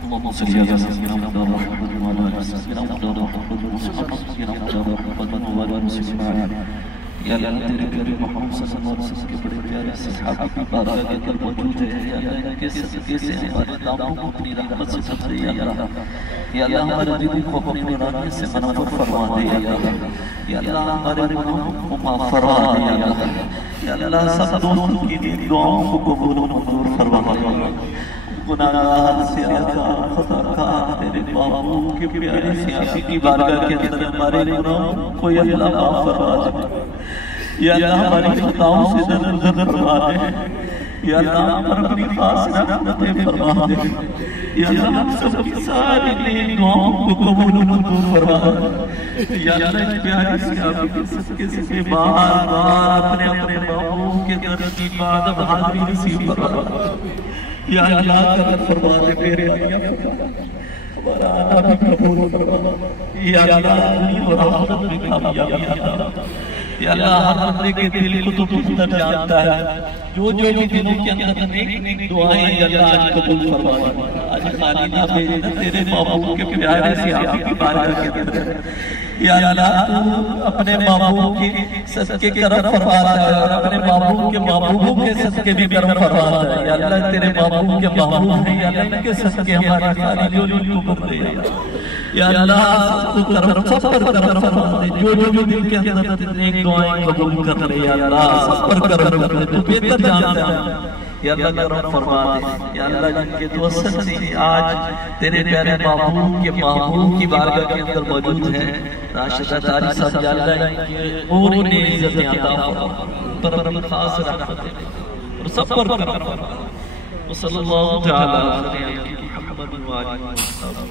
اللهم صل على سيدنا محمد وعلى آل سيدنا محمد وصحبه سيدنا محمد وعلى آل سيدنا محمد. یا اللہ تیرے پیارے محمد صلی اللہ علیہ وسلم کے بڑے پیارے صحابہ کی بارگاہ کے اندر موجود ہے. یا اللہ ان کے صدقے سے ہمارے ناموں کو اپنی رحمت سے بھر دے. یا اللہ ہمارے دل کو اپنی رحمت سے منور فرما دے. یا اللہ ہمارے گناہوں کو معاف فرما دے. یا اللہ سب دوستوں کی دعاؤں کو قبول و منظور فرما دے. گناہگار سے آزار خطاکار تیرے بابوں کے پیارے سیاسی کی بارگاہ کے اندر ہمارے گناہوں کو یا اللہ معاف فرما دے. یا اللہ ہماری خطاؤں سے درگزر فرما دے. یا اللہ ہم پر اپنی خاص رحمتیں فرما دے. یا اللہ ہم سب کی ساری نیک دعاؤں کو قبول و منظور فرما دے. یا اللہ اس پیاری سیاسی کے صدقے سے بار بار اپنے بابوں کے در کی بات حاضری نصیب فرما دے. یا اللہ کرم فرما دے. میرے ہمارا آنا بھی قبول فرما. یا اللہ دنیا اور آخرت میں کامیابی عطا. یا اللہ ہر بندے کے دل کو تو بہتر جانتا ہے. جو بھی دلوں کے اندر نیک دعائیں یا اللہ آج قبول فرما دے. آج خالی نہ بھیجنا تیرے محبوب کے پیارے سے آپ کی بارگاہ کے اندر. یا اللہ تو اپنے محبوب کے صدقے کرم فرماتا ہے اور اپنے محبوب کے محبوبوں کے صدقے بھی کرم فرماتا ہے. یا اللہ تیرے محبوب کے محبوب ہیں. یا اللہ ان کے صدقے ہماری ساری جولی کو کر دے. یا اللہ تو کرم سب پر کرم فرما دے. جو دل کے اندر نیک دعائیں قبول کر لے. یا اللہ سب پر کرم کر دے. تو بہتر جانتا ہے. یا اللہ کرم فرما دے. یا اللہ جن کے توسط سے آج تیرے پیارے محبوب کے محبوب کی بارگاہ کے اندر موجود ہیں. راشدہ داری صاحب یا اللہ ان کے اور انہیں عزتیں عطا فرما. پر اپنی خاص رحمتیں اور سب پر کرم فرما. وصلی اللہ تعالی علیہ محمد و آلہ وسلم.